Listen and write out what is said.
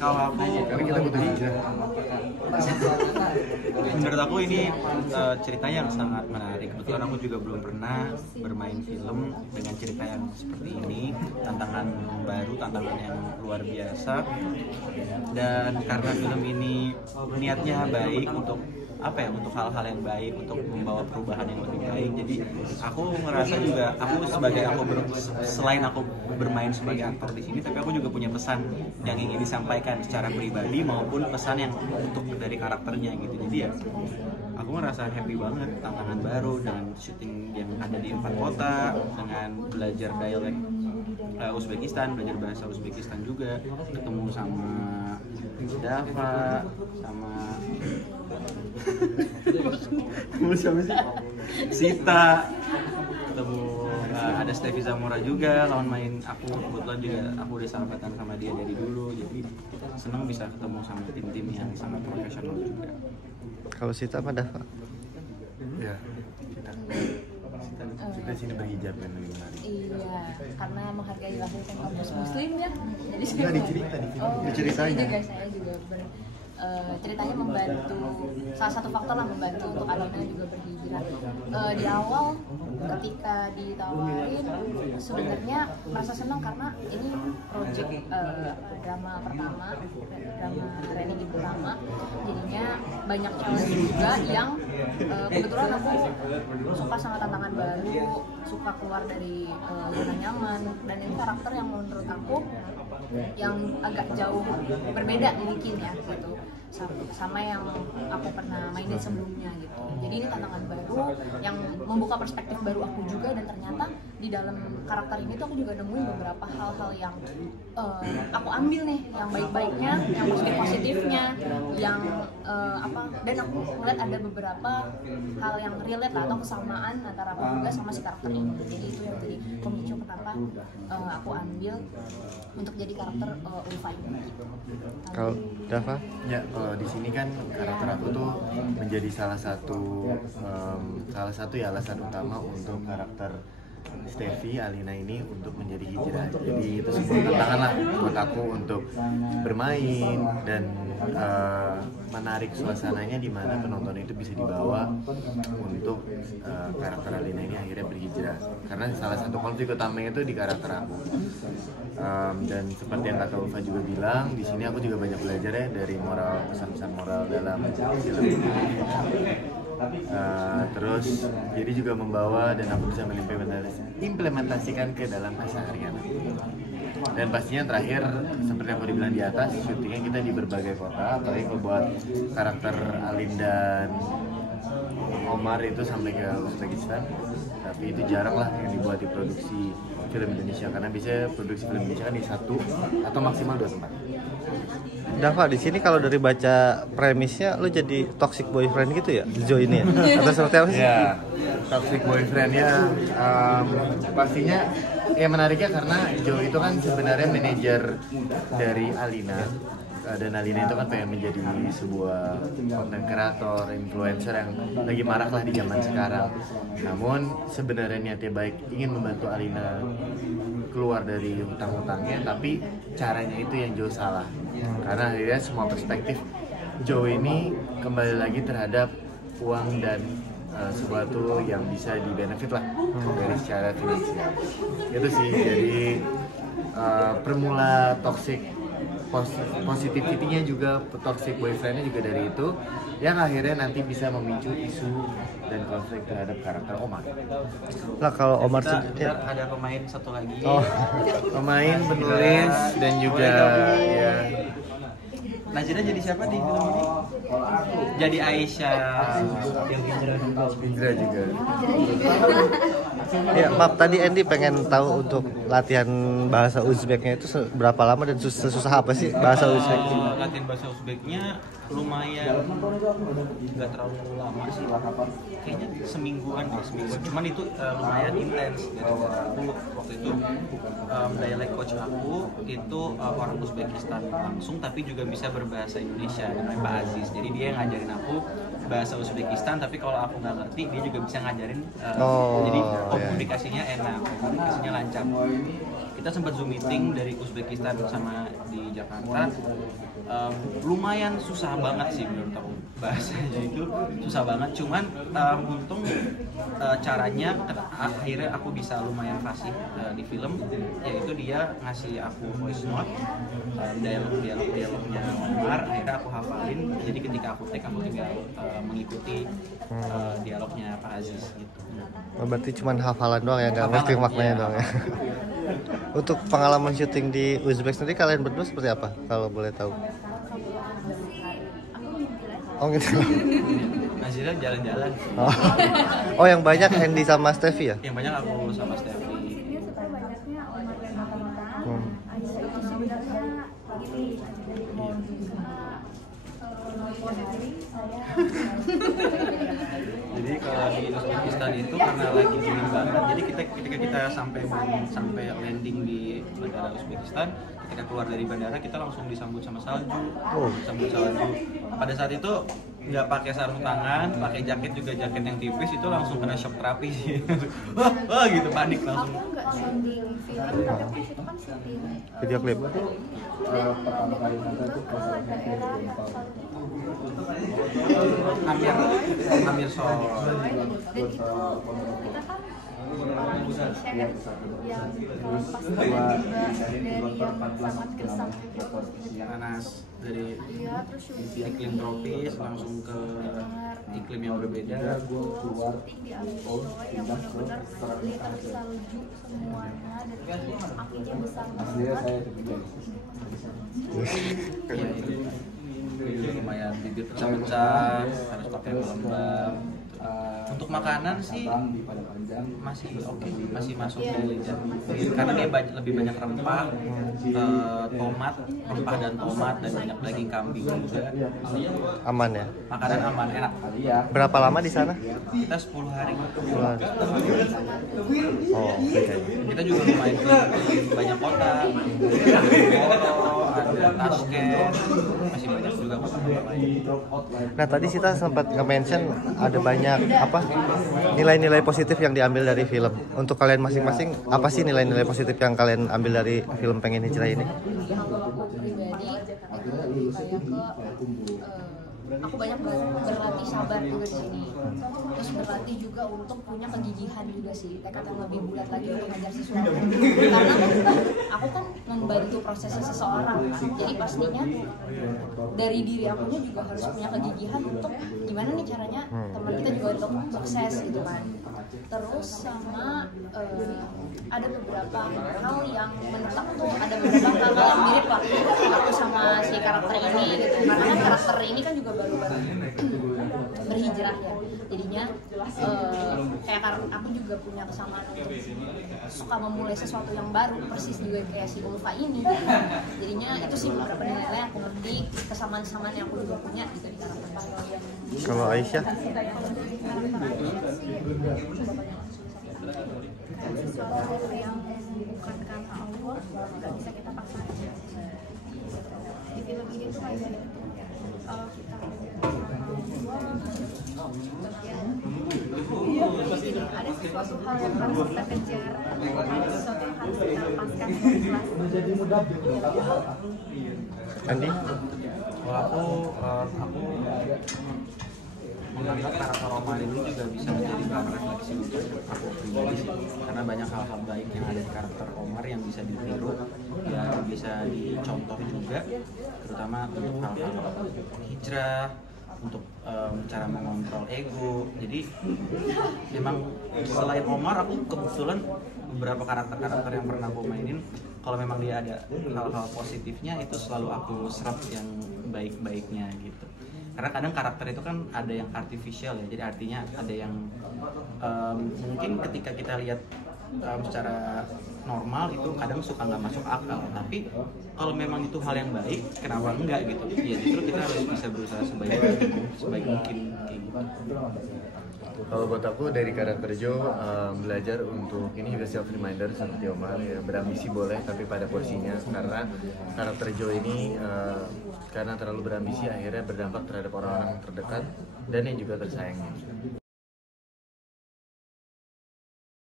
Kalau aku, Karena kita butuh hijrah. menurut aku ini ceritanya yang sangat menarik. Kebetulan aku juga belum pernah bermain film dengan cerita yang seperti ini, tantangan baru, tantangan yang luar biasa. Dan karena film ini niatnya baik untuk apa ya, untuk hal-hal yang baik, untuk membawa perubahan yang lebih baik. Jadi aku ngerasa juga selain aku bermain sebagai aktor di sini, tapi aku juga punya pesan yang ingin disampaikan secara pribadi maupun pesan yang untuk dari karakternya gitu. Jadi ya aku ngerasa happy banget, tantangan baru dengan syuting yang ada di 4 kota, dengan belajar dialek Uzbekistan, belajar bahasa Uzbekistan juga, ketemu sama Dava, sama siapa sih? Sita, ketemu ada Stevi Zamora juga, lawan main aku. Kebetulan juga aku udah sahabatan sama dia dari dulu, jadi senang bisa ketemu sama tim-tim yang sangat profesional juga. Kalau Sita apa Dava? Ya, kita sini berhijab kan lebih menarik. Iya, karena menghargai lahir dan kampus muslim ya. Jadi saya Nggak dicerita di film. Ceritanya. saya juga ceritanya membantu, salah satu faktor lah membantu untuk Alina juga berhijrah. Di awal ketika ditawarin sebenarnya merasa senang karena ini project drama pertama, drama Reni pertama, jadinya banyak challenge juga yang kebetulan aku suka sama tantangan baru, suka keluar dari zona nyaman, dan ini karakter yang menurut aku yang agak jauh berbeda dibikin ya gitu sama yang aku pernah mainin sebelumnya gitu. Jadi ini tantangan baru yang membuka perspektif baru aku juga, dan ternyata di dalam karakter ini tuh aku juga nemuin beberapa hal-hal yang aku ambil nih, yang baik-baiknya, yang positif-positifnya, yang dan aku melihat ada beberapa hal yang relate lah atau kesamaan antara aku juga sama si karakter ini. Jadi itu yang jadi pemicu kenapa aku ambil untuk jadi karakter Ulfa ini. Kalau Dava? Ya, kalau di sini kan karakter aku tuh menjadi salah satu ya alasan utama untuk karakter Stevi Alina ini untuk menjadi hijrah. Jadi itu sebuah tantangan lah buat aku untuk bermain dan menarik suasananya di mana penonton itu bisa dibawa untuk karakter Alina ini akhirnya berhijrah. Karena salah satu konflik utamanya itu di karakter aku. Dan seperti yang kata Ulfa juga bilang, di sini aku juga banyak belajar ya dari pesan-pesan moral dalam film ini. Terus jadi juga membawa dan aku bisa mengimplementasikan ke dalam keseharian. Dan pastinya terakhir seperti yang aku dibilang di atas, syutingnya kita di berbagai kota, apalagi kalau buat karakter Alin dan Omar itu sampai ke Uzbekistan. Tapi itu jarang lah yang dibuat di produksi film Indonesia, karena biasanya produksi film Indonesia kan di 1 atau maksimal 2 tempat. Dava, di sini kalau dari baca premisnya lo jadi toxic boyfriend gitu ya, Jo ini ya? Atau seperti apa sih? Ya, toxic boyfriendnya pastinya ya menariknya karena Jo itu kan sebenarnya manajer dari Alina. Dan Alina itu kan pengen menjadi sebuah content creator, influencer yang lagi marak lah di zaman sekarang. Namun sebenarnya niatnya baik, ingin membantu Alina keluar dari hutang-hutangnya, tapi caranya itu yang Jo salah. Karena akhirnya semua perspektif Jo ini kembali lagi terhadap uang dan sesuatu yang bisa di-benefit lah dari secara finansial. Itu sih, jadi permula toxic positivity-nya juga, toxic boyfriend-nya juga dari itu, yang akhirnya nanti bisa memicu isu dan konflik terhadap karakter Omar. Lah kalau Omar Kita ada pemain satu lagi. Pemain, penulis, dan juga ya Najira jadi siapa di film ini? Jadi Aisyah. Indra juga. ya, maaf tadi Andy pengen tahu untuk latihan bahasa Uzbeknya itu berapa lama dan susah apa sih bahasa Uzbek? Latihan bahasa Uzbeknya lumayan, nggak terlalu lama sih, kayaknya semingguan. Cuman itu lumayan intens. Aku waktu itu dialek coach aku itu orang Uzbekistan langsung, tapi juga bisa berbahasa Indonesia, namanya Pak Aziz. Jadi dia yang ngajarin aku bahasa Uzbekistan, tapi kalau aku nggak ngerti dia juga bisa ngajarin. Jadi komunikasinya enak, komunikasinya lancar. kita sempat Zoom meeting dari Uzbekistan sama di Jakarta. Lumayan susah banget sih menurut aku, bahasanya itu susah banget, cuman untung caranya akhirnya aku bisa lumayan fasih di film, yaitu dia ngasih aku voice note, dialognya Omar, akhirnya aku hafalin, jadi ketika aku take aku tinggal mengikuti dialognya Pak Aziz gitu. Oh, berarti cuma hafalan doang ya, nggak ngerti maknanya ya. doang ya. Untuk pengalaman syuting di Uzbek sendiri kalian berdua seperti apa kalau boleh tahu? Oh gitu. Nazira jalan-jalan. Oh yang banyak Andy sama Steffi ya? Yang banyak aku sama Steffi. Dia suka banyaknya Omar dan Atalita. Ada itu sebenarnya gini dari mau juga hari saya. Jadi kalau di Uzbekistan itu karena lagi dingin banget, jadi ketika kita sampai landing di bandara Uzbekistan, ketika keluar dari bandara kita langsung disambut sama salju. Disambut salju. Pada saat itu nggak pakai sarung tangan, pakai jaket juga jaket yang tipis, itu langsung kena shock terapi sih. Wah gitu, panik langsung. Aku nggak syuting film, tapi aku itu kan syuting Video klip. pertama kali nonton itu ke daerah yang Amir Sol. dan itu kita kan share yang pas dari yang sangat gersang Panas dari iya terus syuting iklim tropis langsung ke iklim yang berbeda. syuting di Amphoe yang benar-benar liter salju semuanya dan apinya besar banget. Iya, itu lumayan bibir pecah-pecah, harus pakai pelembab. Untuk makanan sih masih oke, masih masuk di lidah, karena dia lebih banyak rempah, tomat, rempah dan tomat, dan banyak daging kambing juga. Aman ya? Makanan aman, enak. Berapa lama di sana? Kita 10 hari. Oh oke. Kita juga lumayan keliling banyak kota, ada Boro, ada Tashkent, masih banyak juga kota-kota lain. Nah tadi kita sempat nge-mention ada banyak apa nilai-nilai positif yang diambil dari film. Untuk kalian masing-masing apa sih nilai-nilai positif yang kalian ambil dari film Pengen Hijrah ini? Kalau aku pribadi itu kayak aku banyak berlatih sabar juga di sini, terus berlatih juga untuk punya kegigihan juga sih, tekad yang lebih bulat lagi untuk mengejar sesuatu, karena aku kan membantu prosesnya seseorang kan, jadi pastinya dari diri akunya juga harus punya kegigihan untuk gimana nih caranya teman kita juga untuk sukses gitu kan. Terus sama ada beberapa hal yang menurut aku tuh ada beberapa hal yang mirip lah aku sama si karakter ini gitu, karena kan karakter ini kan juga baru berhijrah ya, jadinya kayak aku juga punya kesamaan untuk suka memulai sesuatu yang baru, persis juga kayak si Ulfa ini gitu. Jadinya itu sih beberapa nilai yang aku ngerti, kesamaan-kesamaan yang aku juga punya gitu di karakter. Kalau Aisyah? Sesuatu yang bukan kata Allah nggak bisa kita paksa. Di film ini tuh kayak kalau kita ada sesuatu hal yang harus kita kejar, ada sesuatu yang harus kita lepaskan ikhlas. Andi? Kalau aku menganggap karakter Omar ini juga bisa menjadi bahan refleksi untuk aku pribadi sih, karena banyak hal-hal baik yang ada di karakter Omar yang bisa ditiru, yang bisa dicontoh juga, terutama untuk hal-hal hijrah, untuk cara mengontrol ego. Jadi memang selain Omar, aku kebetulan beberapa karakter-karakter yang pernah aku mainin, kalau memang dia ada hal-hal positifnya itu selalu aku serap yang baik-baiknya gitu. Karena kadang karakter itu kan ada yang artificial ya, jadi artinya ada yang mungkin ketika kita lihat secara normal itu kadang suka nggak masuk akal, tapi kalau memang itu hal yang baik, kenapa enggak gitu? Ya justru kita harus bisa berusaha sebaik mungkin kayak gitu. Kalau buat aku dari karakter Joe belajar untuk ini juga self reminder seperti Omar ya, berambisi boleh tapi pada porsinya, karena karakter Joe ini karena terlalu berambisi akhirnya berdampak terhadap orang-orang terdekat dan yang juga tersayangnya.